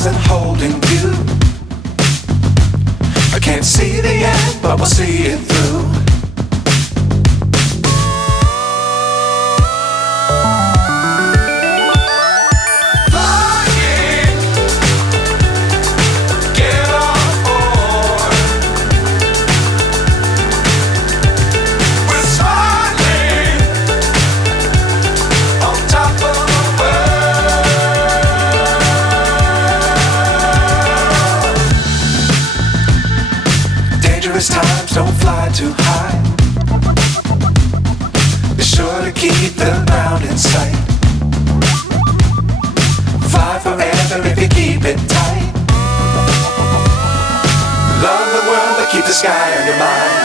stars and holding you. I can't see the end, but we'll see it through. Times don't fly too high. Be sure to keep the ground in sight. Fly forever if you keep it tight. Love the world but keep the sky on your mind.